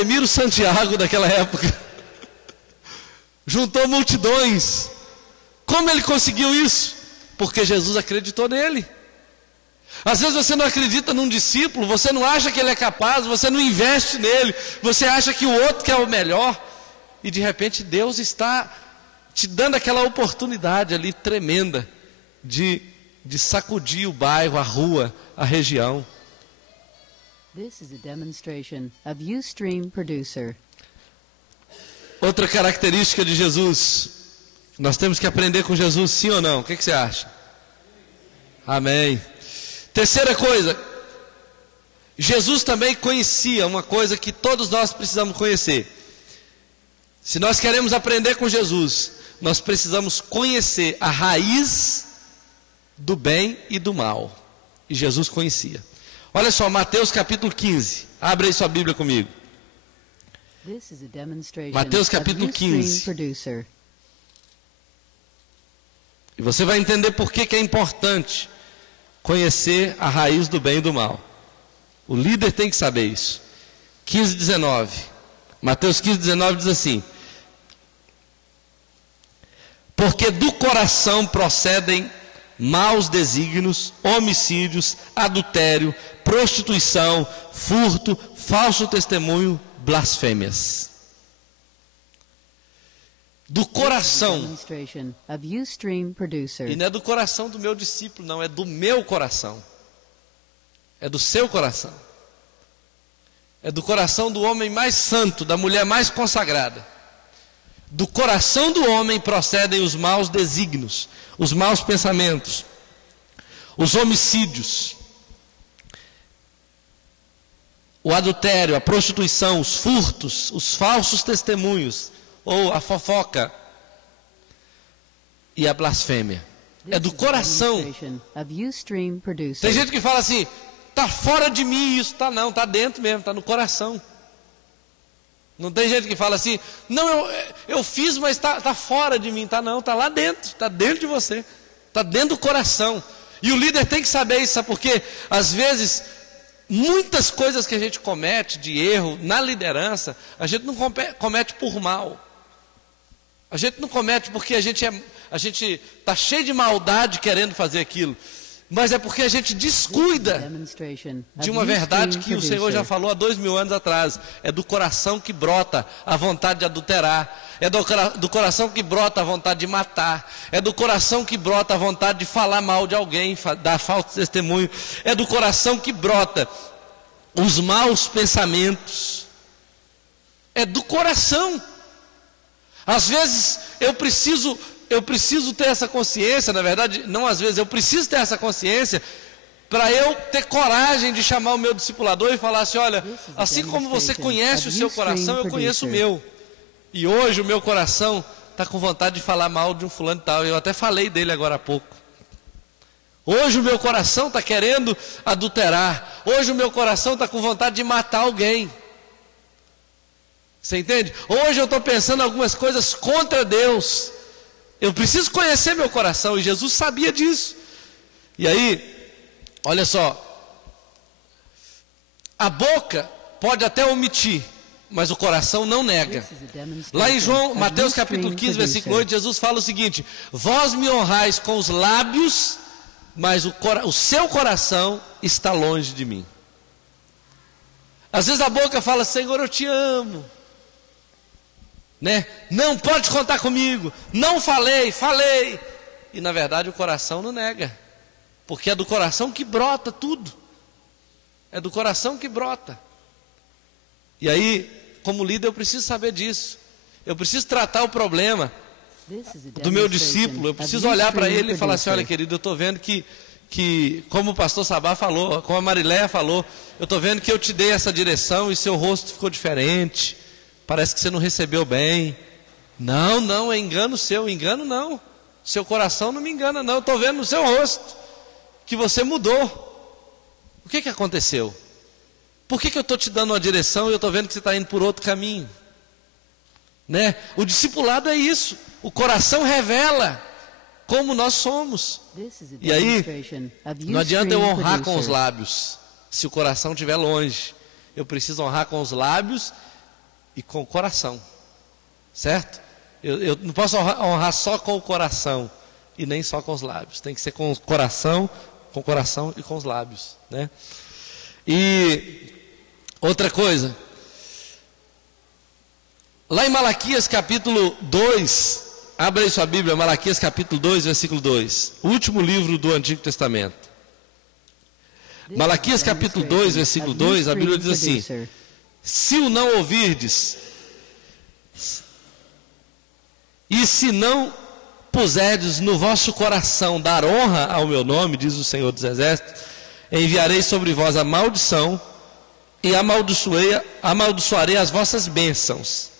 Emiro Santiago daquela época. Juntou multidões. Como ele conseguiu isso? Porque Jesus acreditou nele. Às vezes você não acredita num discípulo, você não acha que ele é capaz, você não investe nele, você acha que o outro que é o melhor, e de repente Deus está te dando aquela oportunidade ali tremenda de sacudir o bairro, a rua, a região. This is a demonstration of Ustream Producer. Outra característica de Jesus, nós temos que aprender com Jesus, sim ou não? O que você acha? Amém. Terceira coisa, Jesus também conhecia uma coisa que todos nós precisamos conhecer. Se nós queremos aprender com Jesus, nós precisamos conhecer a raiz do bem e do mal. E Jesus conhecia. Olha só, Mateus capítulo 15. Abre aí sua Bíblia comigo. Mateus capítulo 15. E você vai entender por que é importante conhecer a raiz do bem e do mal. O líder tem que saber isso. 15:19. Mateus 15:19 diz assim: porque do coração procedem maus desígnios, homicídios, adultério, prostituição, furto, falso testemunho, blasfêmias. Do coração. E não é do coração do meu discípulo, não, é do meu coração. É do seu coração. É do coração do homem mais santo, da mulher mais consagrada. Do coração do homem procedem os maus desígnios, os maus pensamentos, os homicídios, o adultério, a prostituição, os furtos, os falsos testemunhos, ou a fofoca e a blasfêmia. É do coração. Tem gente que fala assim: está fora de mim isso. Não, está dentro mesmo, está no coração. Não tem gente que fala assim: não, eu fiz, mas está fora de mim. Não, está lá dentro, está dentro de você, está dentro do coração. E o líder tem que saber isso, sabe por quê? Às vezes, muitas coisas que a gente comete de erro na liderança, a gente não comete por mal. A gente não comete porque a gente está cheio de maldade querendo fazer aquilo. Mas é porque a gente descuida de uma verdade que o Senhor já falou há 2000 anos atrás. É do coração que brota a vontade de adulterar. É do coração que brota a vontade de matar. É do coração que brota a vontade de falar mal de alguém, dar falso testemunho. É do coração que brota os maus pensamentos. É do coração. Às vezes eu preciso ter essa consciência, na verdade, não às vezes, eu preciso ter essa consciência para eu ter coragem de chamar o meu discipulador e falar assim: olha, assim como você conhece o seu coração, eu conheço o meu. E hoje o meu coração está com vontade de falar mal de um fulano e tal. Eu até falei dele agora há pouco. Hoje o meu coração está querendo adulterar. Hoje o meu coração está com vontade de matar alguém. Você entende? Hoje eu estou pensando algumas coisas contra Deus. Eu preciso conhecer meu coração, e Jesus sabia disso. E aí, olha só, a boca pode até omitir, mas o coração não nega. Lá em Mateus capítulo 15, versículo 8, Jesus fala o seguinte: vós me honrais com os lábios, mas o seu coração está longe de mim. Às vezes a boca fala: Senhor, eu te amo. Né? Não pode contar comigo. Não falei. E na verdade o coração não nega. Porque é do coração que brota tudo. É do coração que brota. E aí, como líder, eu preciso saber disso. Eu preciso tratar o problema do meu discípulo. Eu preciso olhar para ele e falar assim: olha, querido, eu estou vendo que como o pastor Sabá falou, como a Mariléia falou, eu estou vendo que eu te dei essa direção e seu rosto ficou diferente. Parece que você não recebeu bem. Não, é engano seu. Engano não. Seu coração não me engana não. Eu estou vendo no seu rosto que você mudou. O que aconteceu? Por que eu estou te dando uma direção e eu estou vendo que você está indo por outro caminho? Né? O discipulado é isso. O coração revela como nós somos. E aí, não adianta eu honrar com os lábios se o coração estiver longe. Eu preciso honrar com os lábios e com o coração, certo? Eu não posso honrar só com o coração e nem só com os lábios. Tem que ser com o coração e com os lábios, né? E outra coisa, lá em Malaquias capítulo 2, abra aí sua Bíblia, Malaquias capítulo 2, versículo 2, o último livro do Antigo Testamento. Malaquias capítulo 2, versículo 2, a Bíblia diz assim: se o não ouvirdes, e se não puserdes no vosso coração dar honra ao meu nome, diz o Senhor dos Exércitos, enviarei sobre vós a maldição, e amaldiçoarei as vossas bênçãos.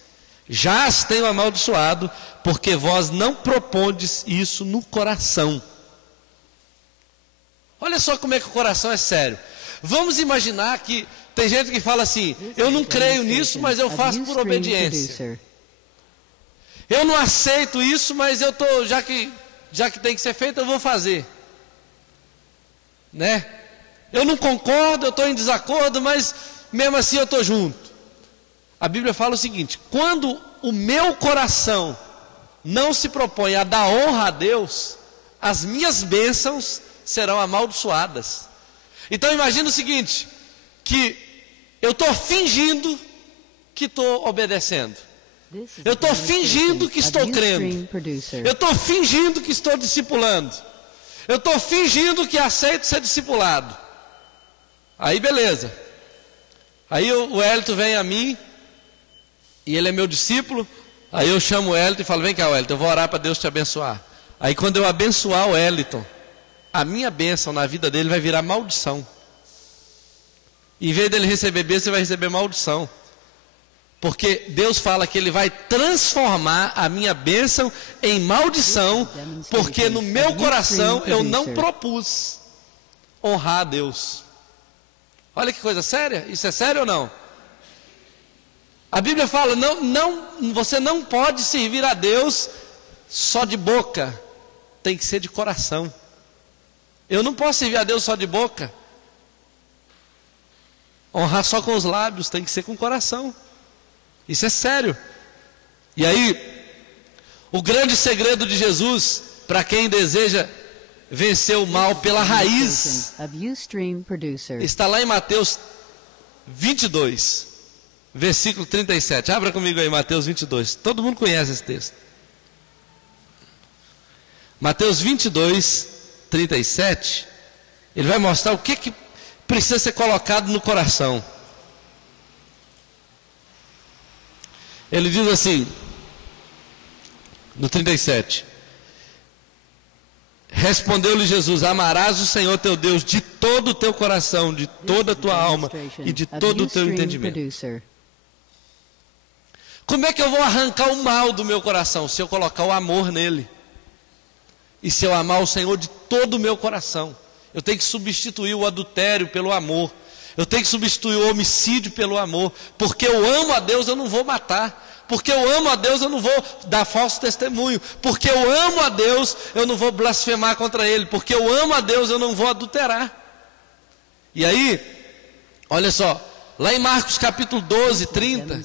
Já as tenho amaldiçoado, porque vós não propondes isso no coração. Olha só como é que o coração é sério. Vamos imaginar que tem gente que fala assim: eu não creio nisso, mas eu faço por obediência. Eu não aceito isso, mas eu tô, já que tem que ser feito, eu vou fazer, né? Eu não concordo, eu estou em desacordo, mas mesmo assim eu estou junto. A Bíblia fala o seguinte: quando o meu coração não se propõe a dar honra a Deus, as minhas bênçãos serão amaldiçoadas. Então imagina o seguinte, que eu estou fingindo que estou obedecendo, eu estou fingindo que estou crendo, eu estou fingindo que estou discipulando, eu estou fingindo que aceito ser discipulado. Aí beleza, aí o Wellington vem a mim, e ele é meu discípulo, aí eu chamo o Wellington e falo: vem cá, Wellington, eu vou orar para Deus te abençoar. Aí quando eu abençoar o Wellington, a minha bênção na vida dele vai virar maldição. Em vez dele receber bênção, ele vai receber maldição. Porque Deus fala que Ele vai transformar a minha bênção em maldição, porque no meu coração eu não propus honrar a Deus. Olha que coisa séria, isso é sério ou não? A Bíblia fala: você não pode servir a Deus só de boca, tem que ser de coração. Eu não posso servir a Deus só de boca, honrar só com os lábios, tem que ser com o coração. Isso é sério. E aí, o grande segredo de Jesus, para quem deseja vencer o mal pela raiz, está lá em Mateus 22, versículo 37. Abra comigo aí, Mateus 22. Todo mundo conhece esse texto. Mateus 22, 37. Ele vai mostrar o que precisa ser colocado no coração. Ele diz assim, no 37: respondeu-lhe Jesus: amarás o Senhor teu Deus de todo o teu coração, de toda a tua alma e de todo o teu entendimento. Como é que eu vou arrancar o mal do meu coração? Se eu colocar o amor nele. E se eu amar o Senhor de todo o meu coração. Eu tenho que substituir o adultério pelo amor. Eu tenho que substituir o homicídio pelo amor. Porque eu amo a Deus, eu não vou matar. Porque eu amo a Deus, eu não vou dar falso testemunho. Porque eu amo a Deus, eu não vou blasfemar contra Ele. Porque eu amo a Deus, eu não vou adulterar. E aí, olha só, lá em Marcos capítulo 12, 30,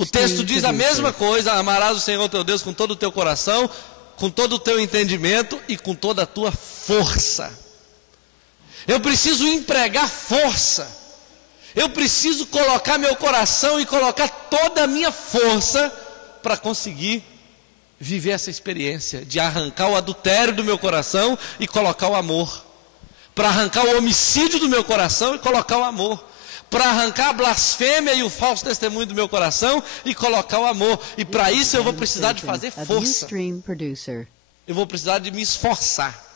o texto diz a mesma coisa: amarás o Senhor teu Deus com todo o teu coração, com todo o teu entendimento e com toda a tua força. Eu preciso empregar força. Eu preciso colocar meu coração e colocar toda a minha força para conseguir viver essa experiência de arrancar o adultério do meu coração e colocar o amor. Para arrancar o homicídio do meu coração e colocar o amor. Para arrancar a blasfêmia e o falso testemunho do meu coração e colocar o amor. E para isso eu vou precisar de fazer força. Eu vou precisar de me esforçar.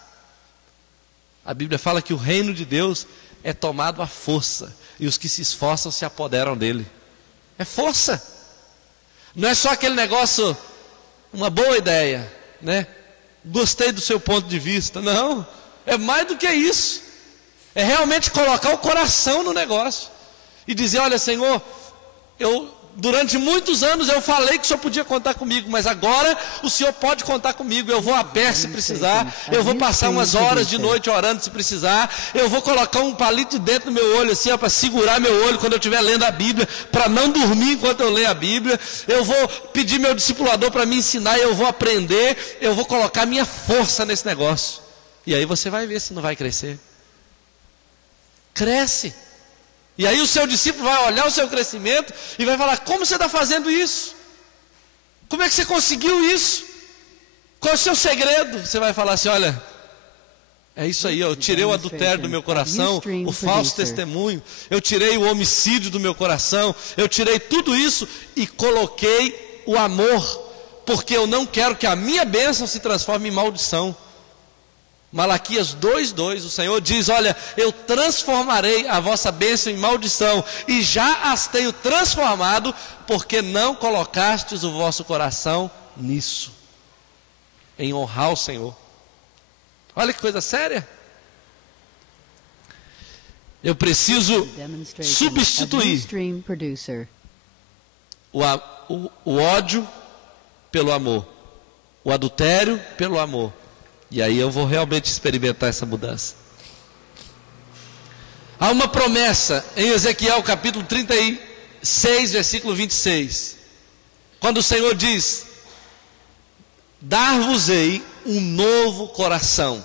A Bíblia fala que o reino de Deus é tomado à força, e os que se esforçam se apoderam dele. É força. Não é só aquele negócio, uma boa ideia, né? Gostei do seu ponto de vista. Não, é mais do que isso. É realmente colocar o coração no negócio e dizer: olha, Senhor, Durante muitos anos eu falei que o Senhor podia contar comigo, mas agora o Senhor pode contar comigo. Eu vou a pé se precisar, eu vou passar umas horas de noite orando se precisar, eu vou colocar um palito de dentro no meu olho assim, para segurar meu olho quando eu estiver lendo a Bíblia, para não dormir enquanto eu leio a Bíblia. Eu vou pedir meu discipulador para me ensinar, eu vou aprender, eu vou colocar minha força nesse negócio. E aí você vai ver se não vai crescer. Cresce. E aí o seu discípulo vai olhar o seu crescimento e vai falar: como você está fazendo isso? Como é que você conseguiu isso? Qual é o seu segredo? Você vai falar assim: olha, é isso aí, eu tirei o adultério do meu coração, o falso testemunho, eu tirei o homicídio do meu coração, eu tirei tudo isso e coloquei o amor, porque eu não quero que a minha bênção se transforme em maldição. Malaquias 2:2, o Senhor diz: olha, eu transformarei a vossa bênção em maldição, e já as tenho transformado, porque não colocastes o vosso coração nisso, em honrar o Senhor. Olha que coisa séria. Eu preciso substituir o ódio pelo amor, o adultério pelo amor. E aí eu vou realmente experimentar essa mudança. Há uma promessa em Ezequiel capítulo 36, versículo 26. Quando o Senhor diz: dar-vos-ei um novo coração.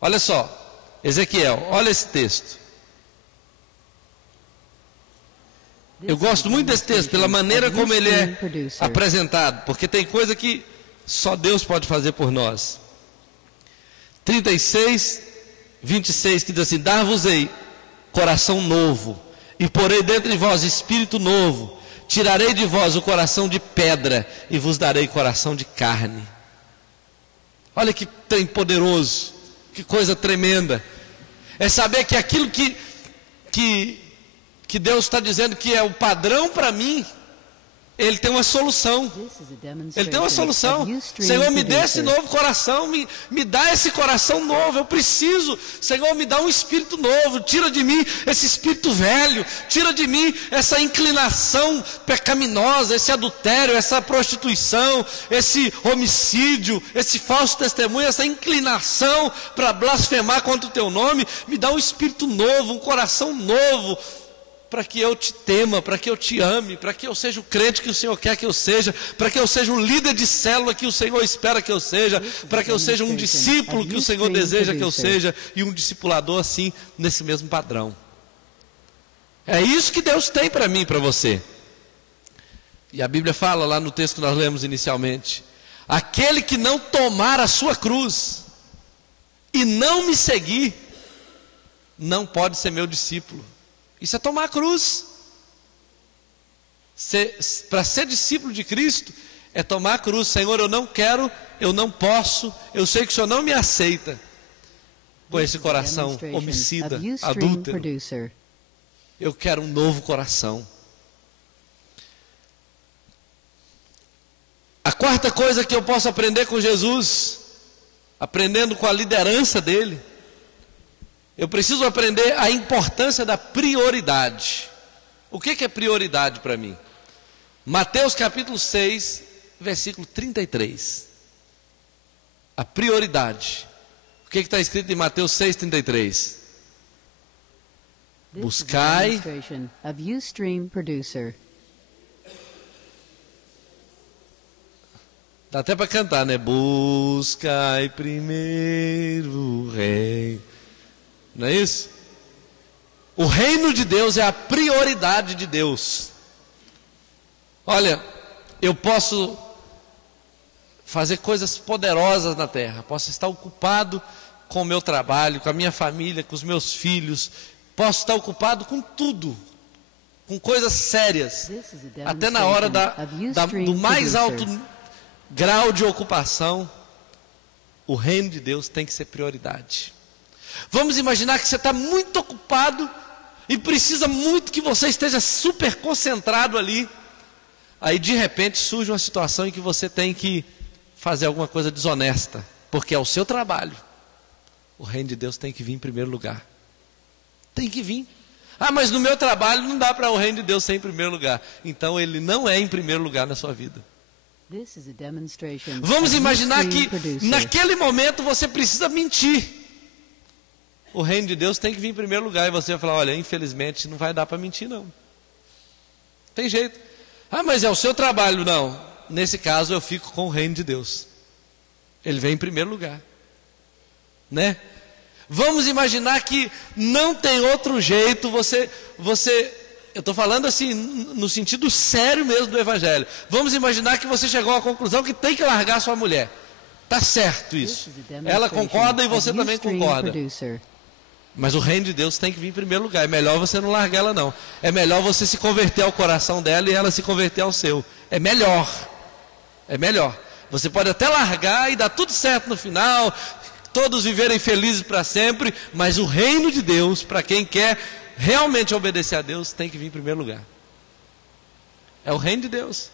Olha só, Ezequiel, olha esse texto. Eu gosto muito desse texto, pela maneira como ele é apresentado, porque tem coisa que só Deus pode fazer por nós. 36, 26, que diz assim: dar-vos-ei coração novo, e porei dentro de vós espírito novo, tirarei de vós o coração de pedra, e vos darei coração de carne. Olha que trem poderoso, que coisa tremenda. É saber que aquilo que Deus está dizendo que é o padrão para mim, Ele tem uma solução. Ele tem uma solução. Senhor, me dê esse novo coração, me dá esse coração novo. Eu preciso. Senhor, me dá um espírito novo. Tira de mim esse espírito velho. Tira de mim essa inclinação pecaminosa, esse adultério, essa prostituição, esse homicídio, esse falso testemunho, essa inclinação para blasfemar contra o teu nome. Me dá um espírito novo, um coração novo, para que eu te tema, para que eu te ame, para que eu seja o crente que o Senhor quer que eu seja, para que eu seja o líder de célula que o Senhor espera que eu seja, para que eu seja um discípulo que o Senhor deseja que eu seja, e um discipulador assim, nesse mesmo padrão. É isso que Deus tem para mim e para você. E a Bíblia fala lá no texto que nós lemos inicialmente: aquele que não tomar a sua cruz e não me seguir, não pode ser meu discípulo. Isso é tomar a cruz. Para ser discípulo de Cristo, é tomar a cruz. Senhor, eu não quero, eu não posso, eu sei que o Senhor não me aceita com esse coração homicida, adúltero. Eu quero um novo coração. A quarta coisa que eu posso aprender com Jesus, aprendendo com a liderança dele, eu preciso aprender a importância da prioridade. O que é prioridade para mim? Mateus capítulo 6, versículo 33. A prioridade. O que está escrito em Mateus 6, 33? Buscai. Dá até para cantar, né? Buscai primeiro o rei. Não é isso? O reino de Deus é a prioridade de Deus. Olha, eu posso fazer coisas poderosas na terra, posso estar ocupado com o meu trabalho, com a minha família, com os meus filhos, posso estar ocupado com tudo, com coisas sérias, até na hora do mais alto grau de ocupação. O reino de Deus tem que ser prioridade. Vamos imaginar que você está muito ocupado e precisa muito que você esteja super concentrado ali. Aí de repente surge uma situação em que você tem que fazer alguma coisa desonesta, porque é o seu trabalho. O reino de Deus tem que vir em primeiro lugar. Tem que vir. Ah, mas no meu trabalho não dá para o reino de Deus ser em primeiro lugar. Então ele não é em primeiro lugar na sua vida. Vamos imaginar que naquele momento você precisa mentir. O reino de Deus tem que vir em primeiro lugar. E você vai falar, olha, infelizmente não vai dar para mentir não. Tem jeito. Ah, mas é o seu trabalho. Não, nesse caso eu fico com o reino de Deus. Ele vem em primeiro lugar, né? Vamos imaginar que não tem outro jeito. Eu estou falando assim no sentido sério mesmo do evangelho. Vamos imaginar que você chegou à conclusão que tem que largar sua mulher. Tá certo isso. Ela concorda e você também concorda. Mas o reino de Deus tem que vir em primeiro lugar. É melhor você não largar ela não. É melhor você se converter ao coração dela e ela se converter ao seu. É melhor. É melhor. Você pode até largar e dar tudo certo no final, todos viverem felizes para sempre, mas o reino de Deus, para quem quer realmente obedecer a Deus, tem que vir em primeiro lugar. É o reino de Deus.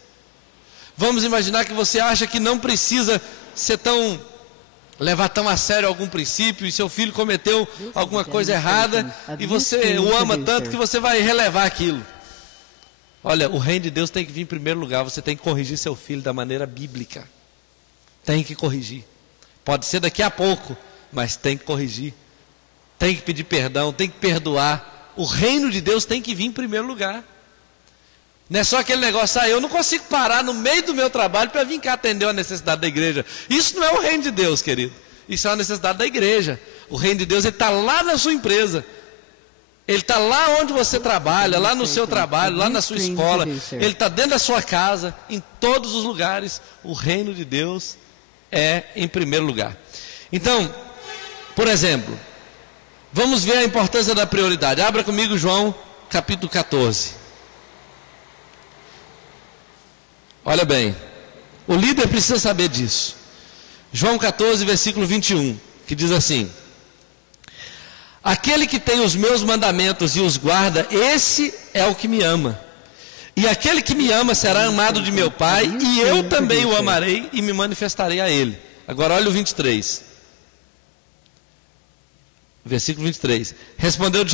Vamos imaginar que você acha que não precisa levar tão a sério algum princípio, e seu filho cometeu alguma coisa errada, e você o ama tanto que você vai relevar aquilo. Olha, o reino de Deus tem que vir em primeiro lugar. Você tem que corrigir seu filho da maneira bíblica. Tem que corrigir. Pode ser daqui a pouco, mas tem que corrigir. Tem que pedir perdão, tem que perdoar. O reino de Deus tem que vir em primeiro lugar. Não é só aquele negócio, eu não consigo parar no meio do meu trabalho para vir cá atender a necessidade da igreja. Isso não é o reino de Deus, querido. Isso é a necessidade da igreja. O reino de Deus está lá na sua empresa. Ele está lá onde você trabalha, lá no seu trabalho, lá na sua escola. Ele está dentro da sua casa, em todos os lugares. O reino de Deus é em primeiro lugar. Então, por exemplo, vamos ver a importância da prioridade. Abra comigo João capítulo 14. Olha bem, o líder precisa saber disso. João 14, versículo 21, que diz assim: aquele que tem os meus mandamentos e os guarda, esse é o que me ama. E aquele que me ama será amado de meu Pai, e eu também o amarei e me manifestarei a ele. Agora olha o 23. Versículo 23. Respondeu-lhe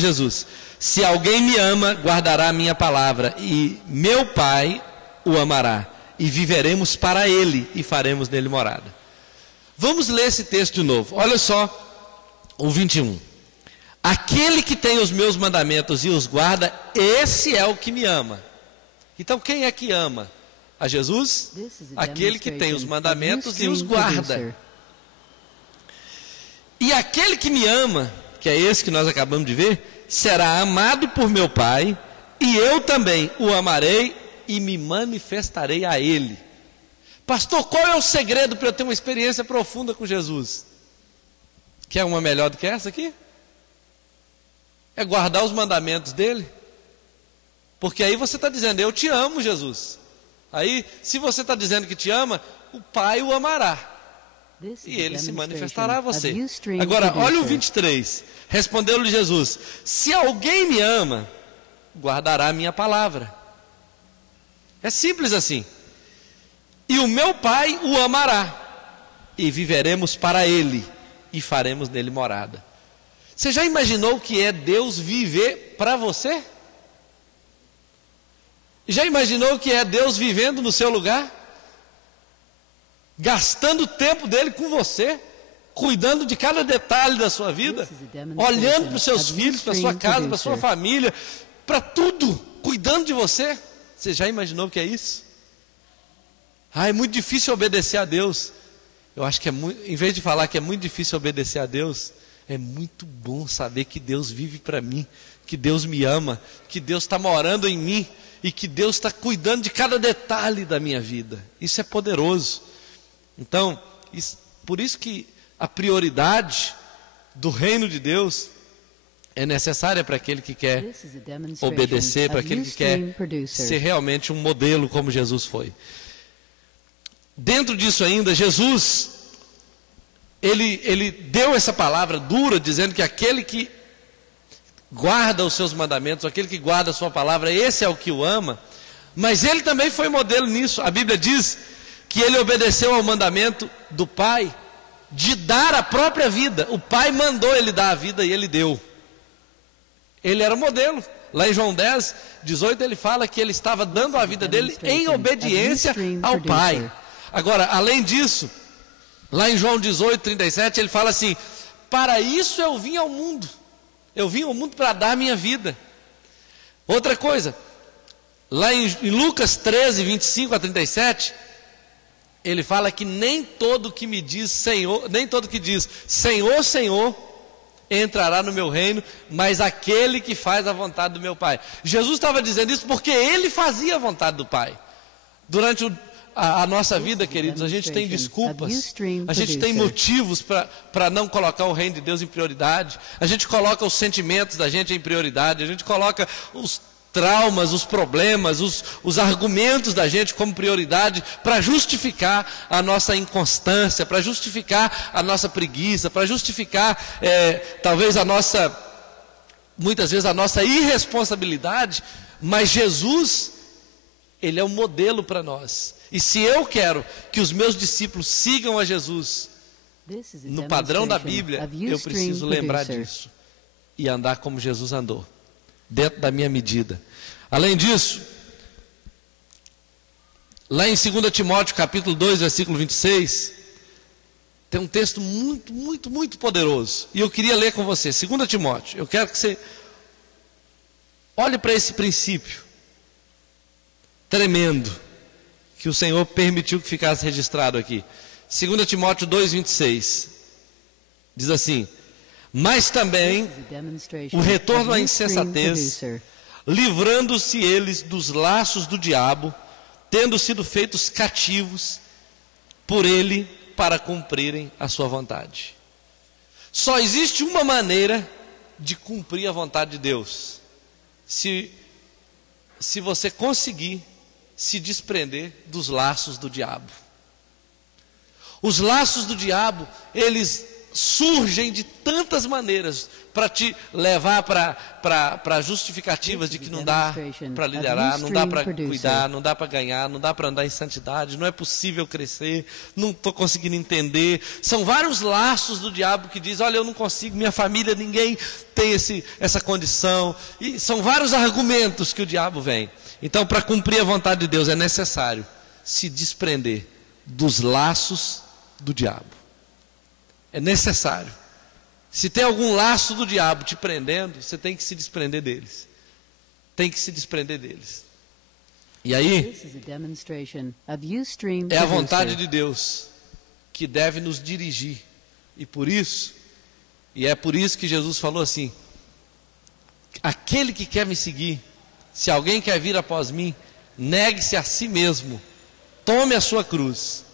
Jesus, se alguém me ama, guardará a minha palavra, e meu Pai o amará, e viveremos para ele, e faremos nele morada. Vamos ler esse texto de novo. Olha só o 21. Aquele que tem os meus mandamentos e os guarda, esse é o que me ama. Então quem é que ama? A Jesus? Aquele que tem os mandamentos e os guarda. E aquele que me ama, que é esse que nós acabamos de ver, será amado por meu Pai, e eu também o amarei e me manifestarei a ele. Pastor, qual é o segredo para eu ter uma experiência profunda com Jesus? Quer uma melhor do que essa aqui? É guardar os mandamentos dele. Porque aí você está dizendo, eu te amo, Jesus. Aí, se você está dizendo que te ama, o Pai o amará. E ele se manifestará a você. Agora, olha o 23. Respondeu-lhe Jesus, se alguém me ama, guardará a minha palavra. É simples assim. E o meu Pai o amará, e viveremos para ele, e faremos nele morada. Você já imaginou o que é Deus viver para você? Já imaginou o que é Deus vivendo no seu lugar? Gastando o tempo dele com você, cuidando de cada detalhe da sua vida, olhando para os seus filhos, para a sua casa, para a sua família, para tudo, cuidando de você. Você já imaginou o que é isso? É muito difícil obedecer a Deus. Eu acho que em vez de falar que é muito difícil obedecer a Deus, é muito bom saber que Deus vive para mim, que Deus me ama, que Deus está morando em mim e que Deus está cuidando de cada detalhe da minha vida. Isso é poderoso. Então, por isso que a prioridade do reino de Deus é necessária para aquele que quer obedecer, para aquele que quer ser realmente um modelo como Jesus foi. Dentro disso ainda, Jesus, ele deu essa palavra dura, dizendo que aquele que guarda os seus mandamentos, aquele que guarda a sua palavra, esse é o que o ama. Mas ele também foi modelo nisso. A Bíblia diz que ele obedeceu ao mandamento do Pai de dar a própria vida. O Pai mandou ele dar a vida e ele deu. Ele era o modelo. Lá em João 10, 18, ele fala que ele estava dando a vida dele em obediência ao Pai. Agora, além disso, lá em João 18, 37, ele fala assim: para isso eu vim ao mundo. Eu vim ao mundo para dar a minha vida. Outra coisa, lá em Lucas 13, 25 a 37, ele fala que nem todo que me diz Senhor, nem todo que diz Senhor, Senhor, entrará no meu reino, mas aquele que faz a vontade do meu Pai. Jesus estava dizendo isso porque ele fazia a vontade do Pai. Durante a nossa vida, queridos, a gente tem desculpas, a gente tem motivos para não colocar o reino de Deus em prioridade, a gente coloca os sentimentos da gente em prioridade, a gente coloca os traumas, os problemas, os argumentos da gente como prioridade para justificar a nossa inconstância, para justificar a nossa preguiça, para justificar talvez muitas vezes a nossa irresponsabilidade. Mas Jesus, Ele é um modelo para nós. E se eu quero que os meus discípulos sigam a Jesus no padrão da Bíblia, eu preciso lembrar disso e andar como Jesus andou, dentro da minha medida. Além disso, lá em 2 Timóteo capítulo 2, versículo 26, tem um texto muito, muito, muito poderoso, e eu queria ler com você. 2 Timóteo, eu quero que você olhe para esse princípio tremendo que o Senhor permitiu que ficasse registrado aqui. 2 Timóteo 2, 26 diz assim: mas também o retorno à insensatez, livrando-se eles dos laços do diabo, tendo sido feitos cativos por ele para cumprirem a sua vontade. Só existe uma maneira de cumprir a vontade de Deus: se você conseguir se desprender dos laços do diabo. Os laços do diabo, eles surgem de tantas maneiras para te levar para justificativas de que não dá para liderar, não dá para cuidar, não dá para ganhar, não dá para andar em santidade, não é possível crescer, não estou conseguindo entender. São vários laços do diabo que diz: olha, eu não consigo, minha família, ninguém tem essa condição. E são vários argumentos que o diabo vem. Então, para cumprir a vontade de Deus, é necessário se desprender dos laços do diabo. É necessário. Se tem algum laço do diabo te prendendo, você tem que se desprender deles. Tem que se desprender deles. E aí, é a vontade de Deus que deve nos dirigir. E é por isso que Jesus falou assim: aquele que quer me seguir, se alguém quer vir após mim, negue-se a si mesmo, tome a sua cruz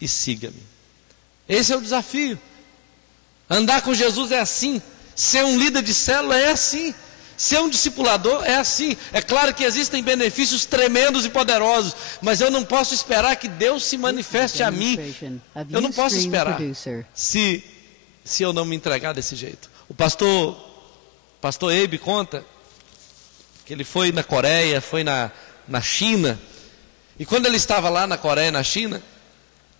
e siga-me. Esse é o desafio. Andar com Jesus é assim. Ser um líder de célula é assim. Ser um discipulador é assim. É claro que existem benefícios tremendos e poderosos, mas eu não posso esperar que Deus se manifeste a mim. Eu não posso esperar se eu não me entregar desse jeito. O pastor Abe conta que ele foi na Coreia, foi na China, e quando ele estava lá na Coreia e na China,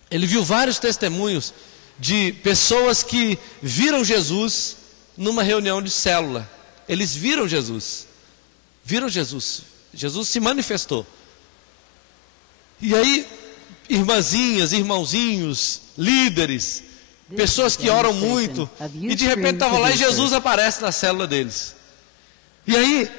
ele viu vários testemunhos de pessoas que viram Jesus numa reunião de célula. Eles viram Jesus. Jesus se manifestou. E aí, irmãzinhas, irmãozinhos, líderes, pessoas que oram muito, e de repente estava lá e Jesus aparece na célula deles. E aí,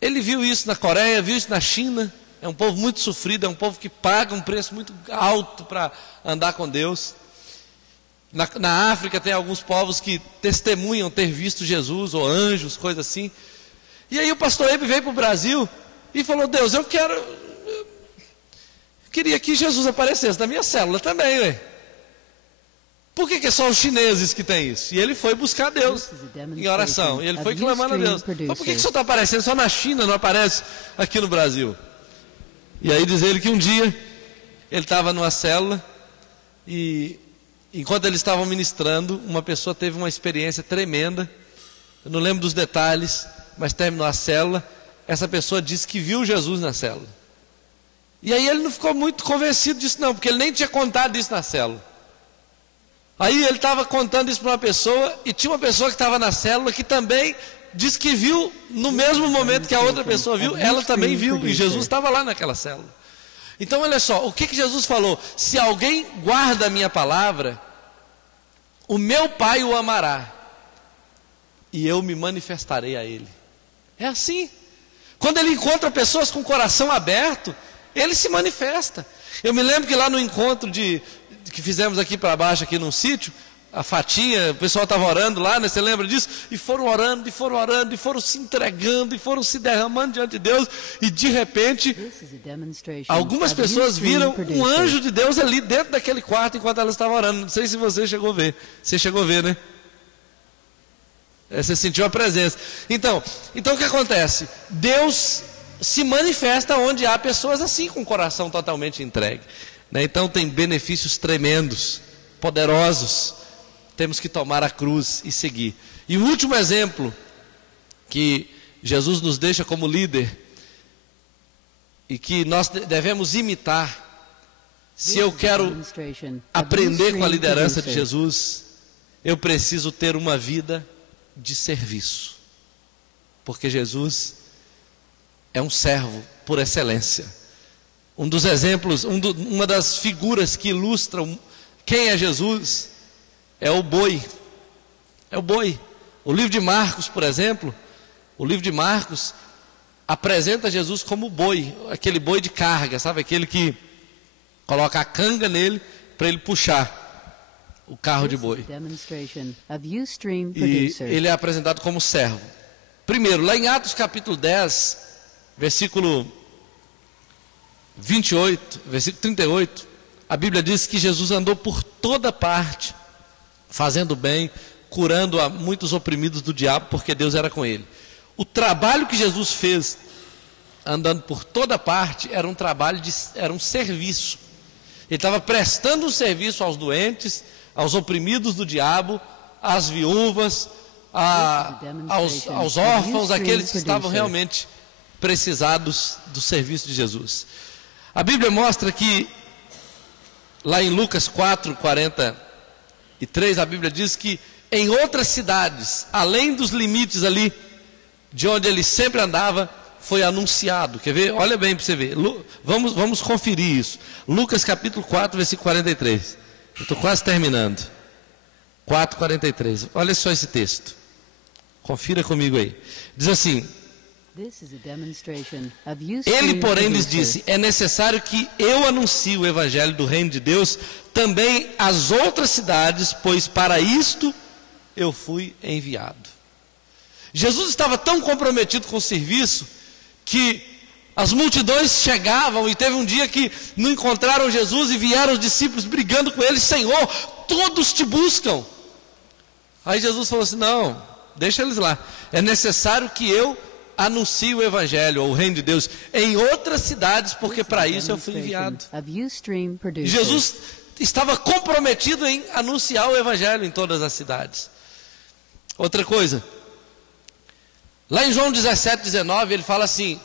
ele viu isso na Coreia, viu isso na China. É um povo muito sofrido, é um povo que paga um preço muito alto para andar com Deus. Na África tem alguns povos que testemunham ter visto Jesus, ou anjos, coisas assim. E aí o pastor Abe veio para o Brasil e falou: Deus, eu queria que Jesus aparecesse na minha célula também, ué. Por que é só os chineses que tem isso? E ele foi buscar Deus em oração, e ele foi clamando a Deus. Mas por que isso está aparecendo só na China, não aparece aqui no Brasil? E aí diz ele que um dia ele estava numa célula e enquanto eles estavam ministrando, uma pessoa teve uma experiência tremenda. Eu não lembro dos detalhes, mas terminou a célula. Essa pessoa disse que viu Jesus na célula. E aí ele não ficou muito convencido disso não, porque ele nem tinha contado isso na célula. Aí ele estava contando isso para uma pessoa, e tinha uma pessoa que estava na célula que também disse que viu, no mesmo momento que a outra pessoa viu, ela também viu, e Jesus estava lá naquela célula. Então olha só, o que Jesus falou? Se alguém guarda a minha palavra, o meu Pai o amará, e eu me manifestarei a ele. É assim. Quando ele encontra pessoas com o coração aberto, ele se manifesta. Eu me lembro que lá no encontro que fizemos aqui para baixo, aqui num sítio, a Fatinha, o pessoal estava orando lá, né? Você lembra disso? E foram orando, e foram orando, e foram se entregando, e foram se derramando diante de Deus, e de repente, algumas pessoas viram um anjo de Deus ali dentro daquele quarto, enquanto elas estavam orando. Não sei se você chegou a ver. Você chegou a ver, né? Você sentiu a presença. Então o que acontece? Deus se manifesta onde há pessoas assim, com o coração totalmente entregue, né? Então tem benefícios tremendos, poderosos. Temos que tomar a cruz e seguir. E o último exemplo que Jesus nos deixa como líder, e que nós devemos imitar, se eu quero aprender com a liderança de Jesus, eu preciso ter uma vida de serviço, porque Jesus é um servo por excelência. Um dos exemplos, uma das figuras que ilustram quem é Jesus é o boi. É o boi. O livro de Marcos, por exemplo, o livro de Marcos apresenta Jesus como boi, aquele boi de carga, sabe? Aquele que coloca a canga nele para ele puxar o carro de boi. E ele é apresentado como servo. Primeiro, lá em Atos capítulo 10, versículo 28, versículo 38, a Bíblia diz que Jesus andou por toda parte, fazendo bem, curando a muitos oprimidos do diabo, porque Deus era com ele. O trabalho que Jesus fez, andando por toda parte, era um trabalho, era um serviço. Ele estava prestando um serviço aos doentes, aos oprimidos do diabo, às viúvas, aos órfãos, aqueles que estavam realmente precisados do serviço de Jesus. A Bíblia mostra que, lá em Lucas 4:43, a Bíblia diz que em outras cidades, além dos limites ali, de onde ele sempre andava, foi anunciado. Quer ver? Olha bem para você ver. Vamos conferir isso. Lucas capítulo 4, versículo 43. Eu estou quase terminando. 4:43. Olha só esse texto. Confira comigo aí. Diz assim: ele, porém, lhes disse: é necessário que eu anuncie o evangelho do reino de Deus também às outras cidades, pois para isto eu fui enviado. Jesus estava tão comprometido com o serviço que as multidões chegavam, e teve um dia que não encontraram Jesus e vieram os discípulos brigando com ele: Senhor, todos te buscam. Aí Jesus falou assim: não, deixa eles lá, é necessário que eu anuncie o evangelho, ou o reino de Deus, em outras cidades, porque para isso eu fui enviado. Jesus estava comprometido em anunciar o evangelho em todas as cidades. Outra coisa, lá em João 17:19, ele fala assim: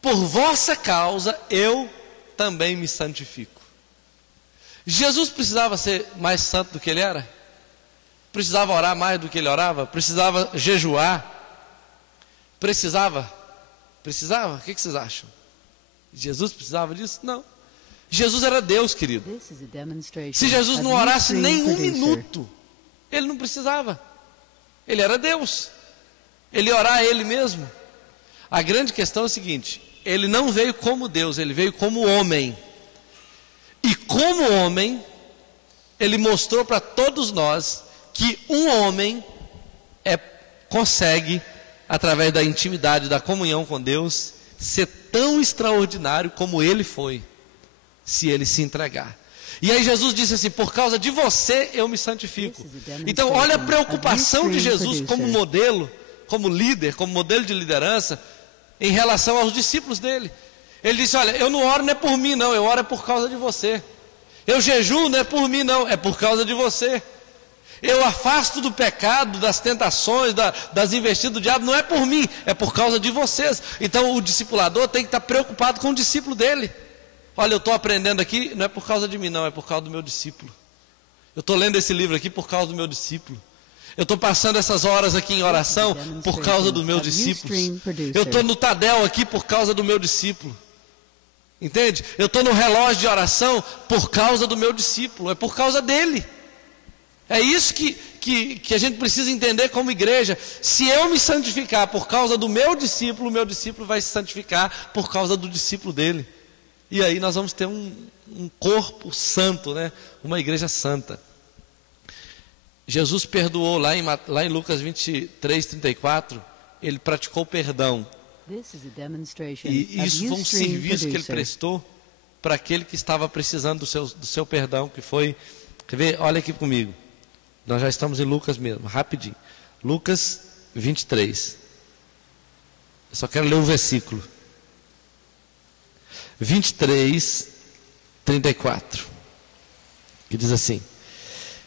por vossa causa eu também me santifico. Jesus precisava ser mais santo do que ele era? Precisava orar mais do que ele orava? Precisava jejuar? Precisava? O que vocês acham? Jesus precisava disso? Não. Jesus era Deus, querido. Se Jesus não orasse nem um minuto, ele não precisava. Ele era Deus. Ele ia orar a ele mesmo. A grande questão é o seguinte: ele não veio como Deus, ele veio como homem. E como homem, ele mostrou para todos nós que um homem consegue, através da intimidade, da comunhão com Deus, ser tão extraordinário como ele foi, se ele se entregar. E aí Jesus disse assim: por causa de você eu me santifico. Então olha a preocupação de Jesus como modelo, como líder, como modelo de liderança, em relação aos discípulos dele. Ele disse: olha, eu não oro não é por mim não, eu oro é por causa de você. Eu jejuo não é por mim não, é por causa de você. Eu afasto do pecado, das tentações, das investidas do diabo, não é por mim, é por causa de vocês. Então o discipulador tem que estar preocupado com o discípulo dele. Olha, eu estou aprendendo aqui, não é por causa de mim não, é por causa do meu discípulo. Eu estou lendo esse livro aqui por causa do meu discípulo. Eu estou passando essas horas aqui em oração por causa dos meus discípulos. Eu estou no Tadel aqui por causa do meu discípulo. Entende? Eu estou no relógio de oração por causa do meu discípulo. É por causa dele. É isso que a gente precisa entender como igreja. Se eu me santificar por causa do meu discípulo, o meu discípulo vai se santificar por causa do discípulo dele. E aí nós vamos ter um corpo santo, né? Uma igreja santa. Jesus perdoou lá em Lucas 23, 34, ele praticou perdão. E isso foi um serviço que ele prestou para aquele que estava precisando do seu perdão, que foi, quer ver? Olha aqui comigo. Nós já estamos em Lucas mesmo, rapidinho. Lucas 23. Eu só quero ler o versículo. 23, 34. Que diz assim: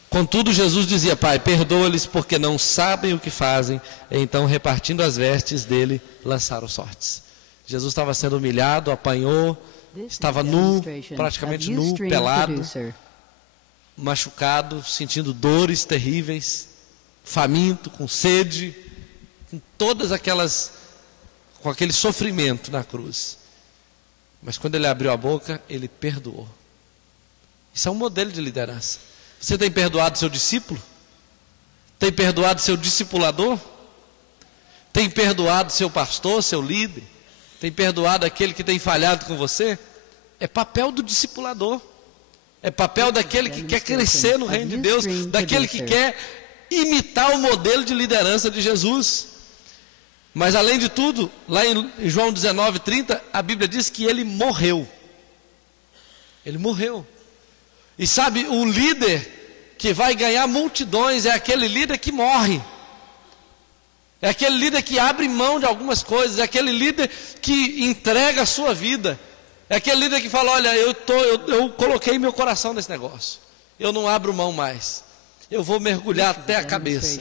contudo, Jesus dizia: Pai, perdoa-lhes porque não sabem o que fazem. Então, repartindo as vestes dele, lançaram sortes. Jesus estava sendo humilhado, apanhou, estava nu, praticamente nu, pelado, machucado, sentindo dores terríveis, faminto, com sede, com aquele sofrimento na cruz. Mas quando ele abriu a boca, ele perdoou. Isso é um modelo de liderança. Você tem perdoado seu discípulo? Tem perdoado seu discipulador? Tem perdoado seu pastor, seu líder? Tem perdoado aquele que tem falhado com você? É papel do discipulador. É papel daquele que quer crescer no reino de Deus, daquele que quer imitar o modelo de liderança de Jesus. Mas além de tudo, lá em João 19, 30, a Bíblia diz que ele morreu. Ele morreu. E sabe, o líder que vai ganhar multidões é aquele líder que morre. É aquele líder que abre mão de algumas coisas. É aquele líder que entrega a sua vida. É aquele líder que fala: olha, eu coloquei meu coração nesse negócio. Eu não abro mão mais. Eu vou mergulhar até a cabeça.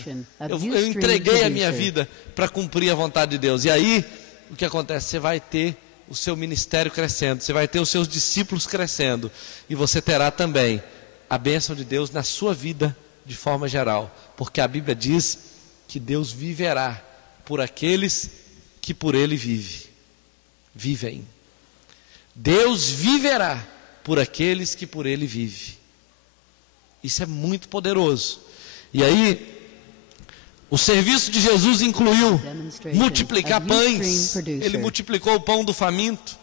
Eu entreguei a minha vida para cumprir a vontade de Deus. E aí, o que acontece? Você vai ter o seu ministério crescendo, você vai ter os seus discípulos crescendo, e você terá também a bênção de Deus na sua vida de forma geral, porque a Bíblia diz que Deus viverá por aqueles que por Ele vivem. Deus viverá por aqueles que por Ele vivem. Isso é muito poderoso. E aí, o serviço de Jesus incluiu multiplicar pães. Ele multiplicou o pão do faminto.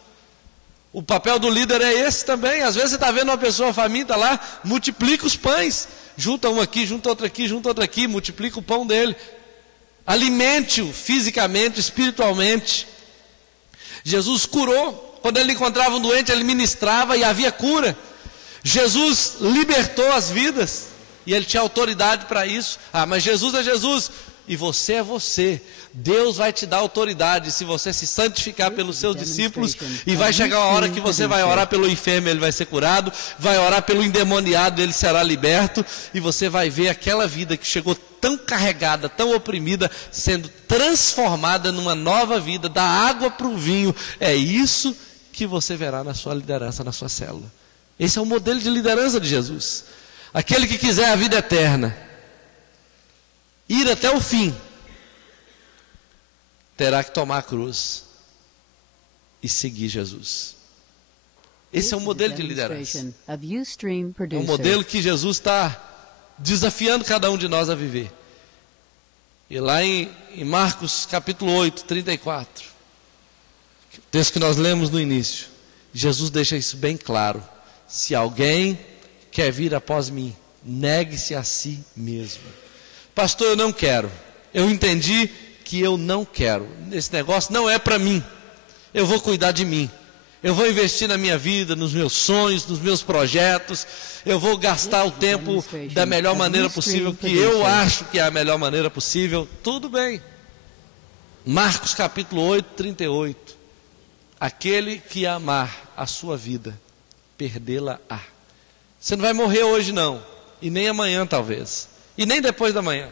O papel do líder é esse também. Às vezes você está vendo uma pessoa faminta lá, multiplica os pães. Junta um aqui, junta outro aqui, junta outro aqui, multiplica o pão dele. Alimente-o fisicamente, espiritualmente. Jesus curou. Quando ele encontrava um doente, ele ministrava e havia cura. Jesus libertou as vidas. E ele tinha autoridade para isso. Mas Jesus é Jesus e você é você. Deus vai te dar autoridade se você se santificar pelos seus discípulos. E vai chegar uma hora que você vai orar pelo enfermo, ele vai ser curado. Vai orar pelo endemoniado, ele será liberto. E você vai ver aquela vida que chegou tão carregada, tão oprimida, sendo transformada numa nova vida, da água para o vinho. É isso que você verá na sua liderança, na sua célula. Esse é o modelo de liderança de Jesus. Aquele que quiser a vida eterna, ir até o fim, terá que tomar a cruz e seguir Jesus. Esse é um modelo de liderança. É um modelo que Jesus está desafiando cada um de nós a viver. E lá em Marcos capítulo 8, 34, o texto que nós lemos no início, Jesus deixa isso bem claro. Se alguém quer vir após mim, negue-se a si mesmo. Pastor, eu não quero. Eu entendi que eu não quero. Esse negócio não é para mim. Eu vou cuidar de mim. Eu vou investir na minha vida, nos meus sonhos, nos meus projetos. Eu vou gastar o tempo da melhor maneira possível, que eu acho que é a melhor maneira possível. Tudo bem. Marcos capítulo 8, 38. Aquele que amar a sua vida, perdê-la-á. Você não vai morrer hoje não, e nem amanhã talvez, e nem depois da manhã,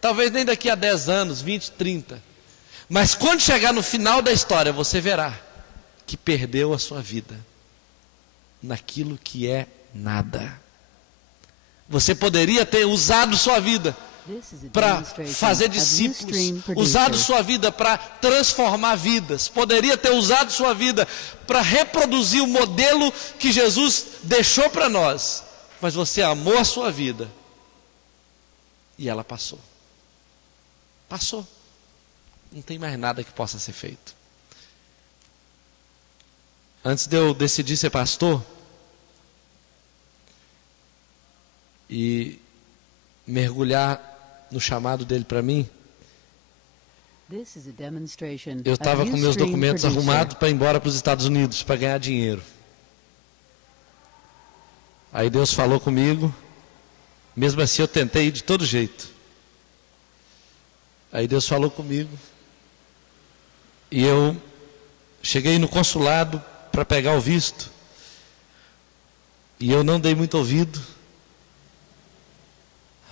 talvez nem daqui a 10 anos, 20, 30, mas quando chegar no final da história, você verá que perdeu a sua vida naquilo que é nada. Você poderia ter usado sua vida para fazer discípulos, usado sua vida para transformar vidas, poderia ter usado sua vida para reproduzir o modelo que Jesus deixou para nós, mas você amou a sua vida e ela passou. Passou. Não tem mais nada que possa ser feito. Antes de eu decidir ser pastor e mergulhar no chamado dele para mim, eu estava com meus documentos arrumados para ir embora para os Estados Unidos, para ganhar dinheiro. Aí Deus falou comigo, mesmo assim eu tentei ir de todo jeito. Aí Deus falou comigo, e eu cheguei no consulado para pegar o visto, e eu não dei muito ouvido.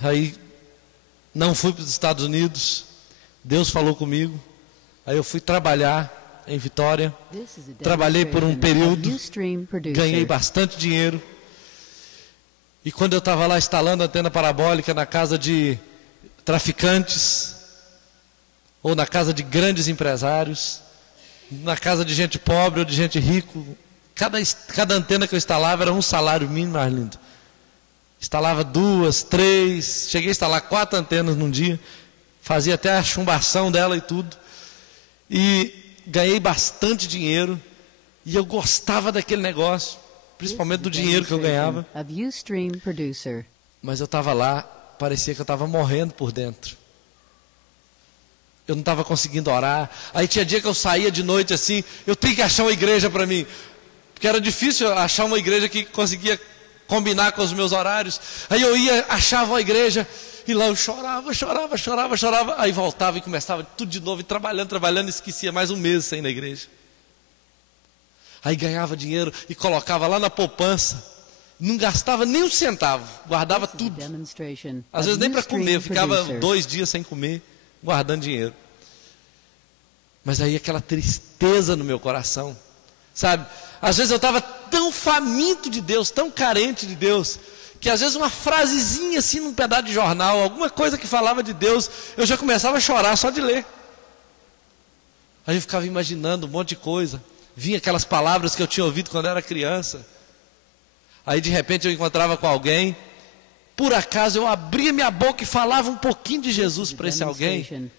Aí não fui para os Estados Unidos, Deus falou comigo, aí eu fui trabalhar em Vitória, trabalhei por um período, ganhei bastante dinheiro, e quando eu estava lá instalando a antena parabólica na casa de traficantes, ou na casa de grandes empresários, na casa de gente pobre ou de gente rica, cada antena que eu instalava era um salário mínimo, Arlindo. Instalava 2, 3, cheguei a instalar 4 antenas num dia, fazia até a chumbação dela e tudo, e ganhei bastante dinheiro, e eu gostava daquele negócio, principalmente do dinheiro que eu ganhava, mas eu estava lá, parecia que eu estava morrendo por dentro, eu não estava conseguindo orar. Aí tinha dia que eu saía de noite assim, eu tenho que achar uma igreja para mim, porque era difícil achar uma igreja que conseguia combinar com os meus horários. Aí eu ia, achava uma igreja, e lá eu chorava, aí voltava e começava tudo de novo, e trabalhando, esquecia mais um mês sem ir na igreja. Aí ganhava dinheiro e colocava lá na poupança, não gastava nem um centavo, guardava tudo, às vezes nem para comer, ficava 2 dias sem comer, guardando dinheiro. Mas aí aquela tristeza no meu coração, sabe? Às vezes eu estava tão faminto de Deus, tão carente de Deus, que às vezes uma frasezinha assim num pedaço de jornal, alguma coisa que falava de Deus, eu já começava a chorar só de ler. Aí eu ficava imaginando um monte de coisa, vinha aquelas palavras que eu tinha ouvido quando eu era criança. Aí de repente eu encontrava com alguém, por acaso eu abria minha boca e falava um pouquinho de Jesus para esse alguém,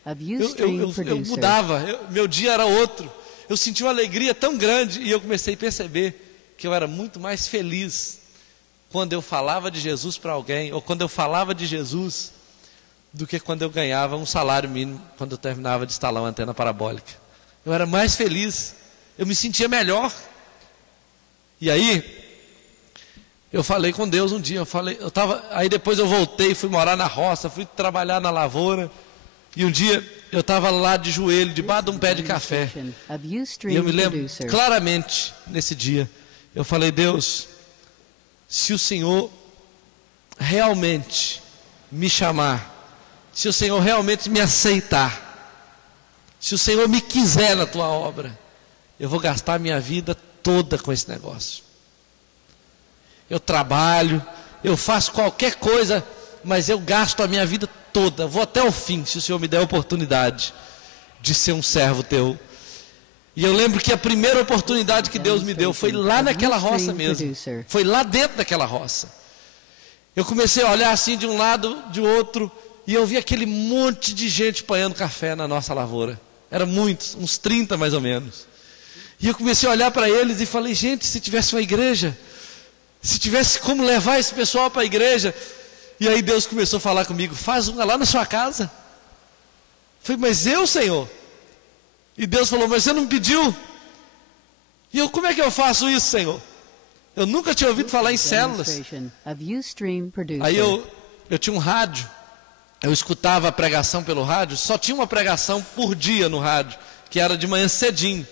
eu mudava, meu dia era outro. Eu senti uma alegria tão grande, e eu comecei a perceber que eu era muito mais feliz quando eu falava de Jesus para alguém, ou quando eu falava de Jesus, do que quando eu ganhava um salário mínimo, quando eu terminava de instalar uma antena parabólica. Eu era mais feliz, eu me sentia melhor. E aí, eu falei com Deus um dia, aí depois eu voltei, fui morar na roça, fui trabalhar na lavoura, e um dia eu estava lá de joelho, debaixo de um pé de café, e eu me lembro claramente nesse dia, eu falei: Deus, se o Senhor realmente me chamar, se o Senhor realmente me aceitar, se o Senhor me quiser na tua obra, eu vou gastar a minha vida toda com esse negócio. Eu trabalho, eu faço qualquer coisa, mas eu gasto a minha vida toda, vou até o fim, se o Senhor me der a oportunidade de ser um servo teu. E eu lembro que a primeira oportunidade que Deus me deu foi lá naquela roça mesmo, foi lá dentro daquela roça. Eu comecei a olhar assim de um lado, de outro, e eu vi aquele monte de gente apanhando café na nossa lavoura. Era muitos, uns 30 mais ou menos. E eu comecei a olhar para eles e falei: gente, se tivesse uma igreja, se tivesse como levar esse pessoal para a igreja. E aí Deus começou a falar comigo: faz uma lá na sua casa. Eu falei: mas eu, Senhor? E Deus falou: mas você não me pediu? E eu: como é que eu faço isso, Senhor? Eu nunca tinha ouvido falar em células. Aí eu tinha um rádio, eu escutava a pregação pelo rádio, só tinha uma pregação por dia no rádio, que era de manhã cedinho.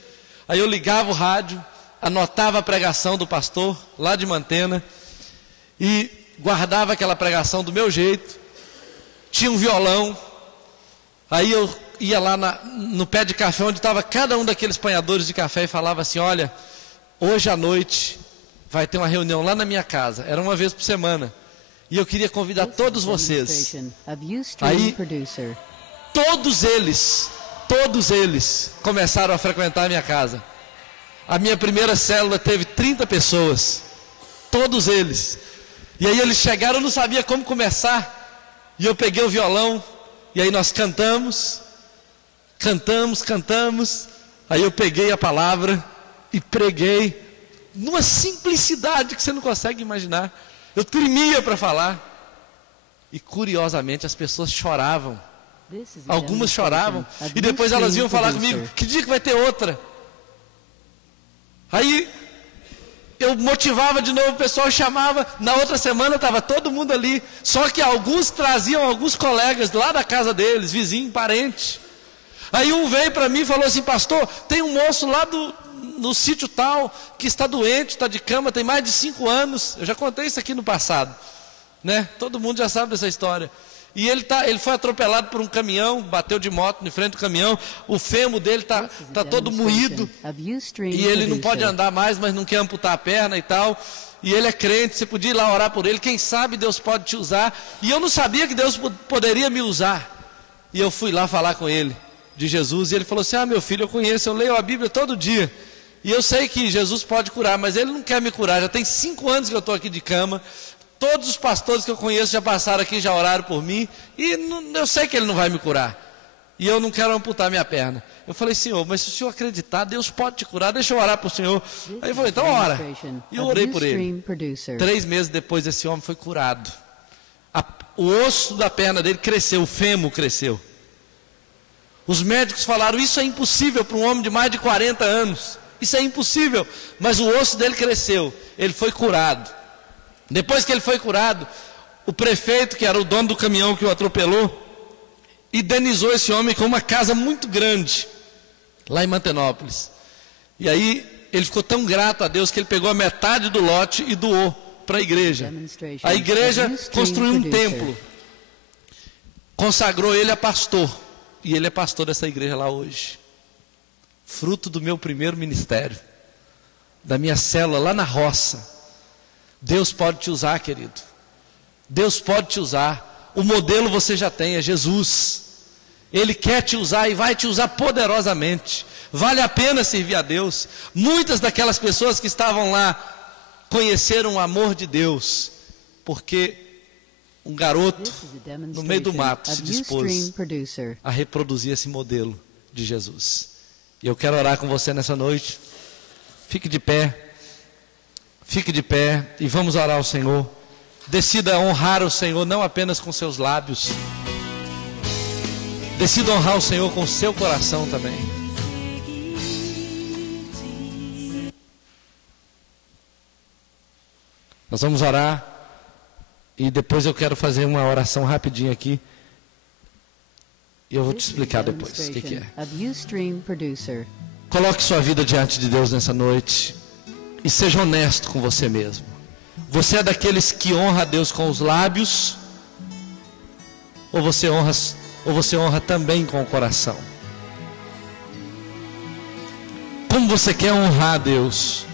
Aí eu ligava o rádio, anotava a pregação do pastor lá de Mantena e guardava aquela pregação do meu jeito. Tinha um violão. Aí eu ia lá no pé de café onde estava cada um daqueles apanhadores de café e falava assim: olha, hoje à noite vai ter uma reunião lá na minha casa. Era uma vez por semana. E eu queria convidar todos vocês. Aí, todos eles começaram a frequentar a minha casa. A minha primeira célula teve 30 pessoas. Todos eles. E aí eles chegaram, eu não sabia como começar. E eu peguei o violão. E aí nós cantamos. Aí eu peguei a palavra e preguei. Numa simplicidade que você não consegue imaginar. Eu tremia para falar. E curiosamente as pessoas choravam. Algumas choravam. E depois elas iam falar comigo: que dia que vai ter outra? Aí eu motivava de novo o pessoal, chamava. Na outra semana estava todo mundo ali. Só que alguns traziam alguns colegas lá da casa deles, vizinho, parente. Aí um veio para mim e falou assim: pastor, tem um moço lá no sítio tal, que está doente, está de cama, tem mais de 5 anos. Eu já contei isso aqui no passado, né? Todo mundo já sabe dessa história. E ele foi atropelado por um caminhão, bateu de moto em frente do caminhão, o fêmur dele está todo moído, e ele não pode andar mais, mas não quer amputar a perna e tal, e ele é crente, você podia ir lá orar por ele, quem sabe Deus pode te usar, e eu não sabia que Deus poderia me usar, e eu fui lá falar com ele, de Jesus, e ele falou assim: meu filho, eu conheço, eu leio a Bíblia todo dia, e eu sei que Jesus pode curar, mas ele não quer me curar, já tem 5 anos que eu estou aqui de cama. Todos os pastores que eu conheço já passaram aqui, já oraram por mim, e eu sei que ele não vai me curar, e eu não quero amputar minha perna. Eu falei: Senhor, mas se o Senhor acreditar, Deus pode te curar, deixa eu orar para o Senhor. Aí ele falou: então ora. E eu orei por ele. 3 meses depois, esse homem foi curado. O osso da perna dele cresceu, o fêmur cresceu. Os médicos falaram: isso é impossível para um homem de mais de 40 anos, isso é impossível, mas o osso dele cresceu, ele foi curado. Depois que ele foi curado, o prefeito, que era o dono do caminhão que o atropelou, indenizou esse homem com uma casa muito grande, lá em Mantenópolis. E aí, ele ficou tão grato a Deus que ele pegou a metade do lote e doou para a igreja. A igreja construiu um templo, consagrou ele a pastor, e ele é pastor dessa igreja lá hoje. Fruto do meu primeiro ministério, da minha célula lá na roça. Deus pode te usar, querido. Deus pode te usar. O modelo você já tem, é Jesus. Ele quer te usar e vai te usar poderosamente. Vale a pena servir a Deus. Muitas daquelas pessoas que estavam lá conheceram o amor de Deus, porque um garoto no meio do mato se dispôs a reproduzir esse modelo de Jesus. E eu quero orar com você nessa noite. Fique de pé. Fique de pé e vamos orar ao Senhor. Decida honrar o Senhor não apenas com seus lábios. Decida honrar o Senhor com o seu coração também. Nós vamos orar e depois eu quero fazer uma oração rapidinho aqui. E eu vou te explicar depois o que é. Coloque sua vida diante de Deus nessa noite. E seja honesto com você mesmo. Você é daqueles que honra a Deus com os lábios? Ou você honra também com o coração? Como você quer honrar a Deus?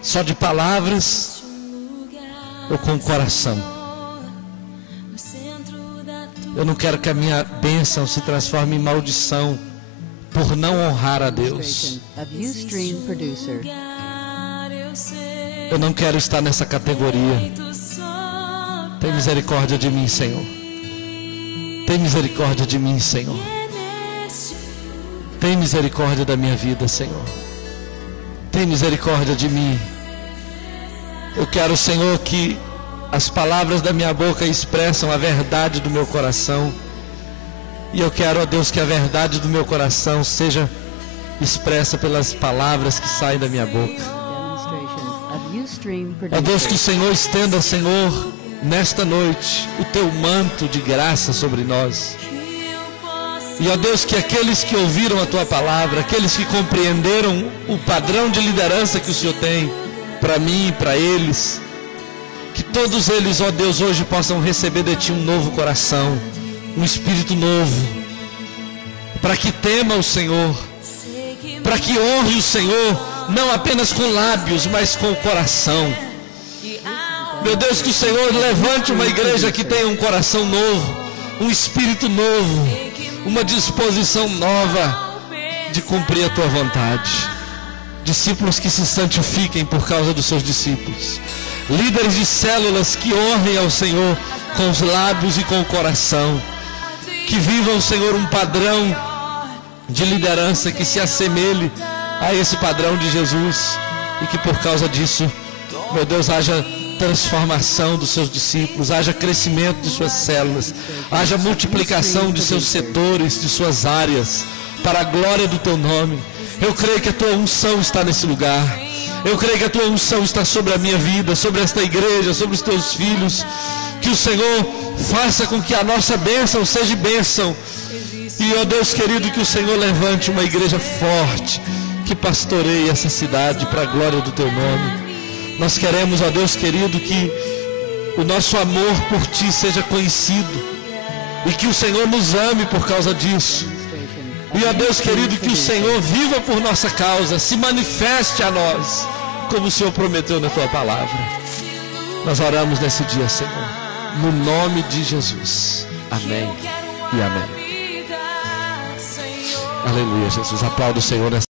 Só de palavras? Ou com o coração? Eu não quero que a minha bênção se transforme em maldição por não honrar a Deus. Eu não quero estar nessa categoria. Tem misericórdia de mim, Senhor. Tem misericórdia de mim, Senhor. Tem misericórdia da minha vida, Senhor. Tem misericórdia de mim. Eu quero, Senhor, que as palavras da minha boca expressam a verdade do meu coração. E eu quero, ó Deus, que a verdade do meu coração seja expressa pelas palavras que saem da minha boca. Ó Deus, que o Senhor estenda, Senhor, nesta noite, o teu manto de graça sobre nós. E ó Deus, que aqueles que ouviram a tua palavra, aqueles que compreenderam o padrão de liderança que o Senhor tem para mim e para eles, que todos eles, ó Deus, hoje possam receber de ti um novo coração, um espírito novo, para que tema o Senhor, para que honre o Senhor, não apenas com lábios, mas com o coração. Meu Deus, que o Senhor levante uma igreja que tenha um coração novo, um espírito novo, uma disposição nova de cumprir a tua vontade. Discípulos que se santifiquem por causa dos seus discípulos. Líderes de células que honrem ao Senhor com os lábios e com o coração. Que vivam, Senhor, um padrão de liderança que se assemelhe a esse padrão de Jesus. E que por causa disso, meu Deus, haja transformação dos seus discípulos, haja crescimento de suas células, haja multiplicação de seus setores, de suas áreas, para a glória do teu nome. Eu creio que a tua unção está nesse lugar. Eu creio que a tua unção está sobre a minha vida, sobre esta igreja, sobre os teus filhos. Que o Senhor faça com que a nossa bênção seja bênção. E, ó Deus querido, que o Senhor levante uma igreja forte, que pastoreie essa cidade para a glória do teu nome. Nós queremos, ó Deus querido, que o nosso amor por ti seja conhecido. E que o Senhor nos ame por causa disso. E, ó Deus querido, que o Senhor viva por nossa causa, se manifeste a nós, como o Senhor prometeu na tua palavra. Nós oramos nesse dia, Senhor, no nome de Jesus. Amém e amém. Aleluia, Jesus. Aplauda o Senhor nessa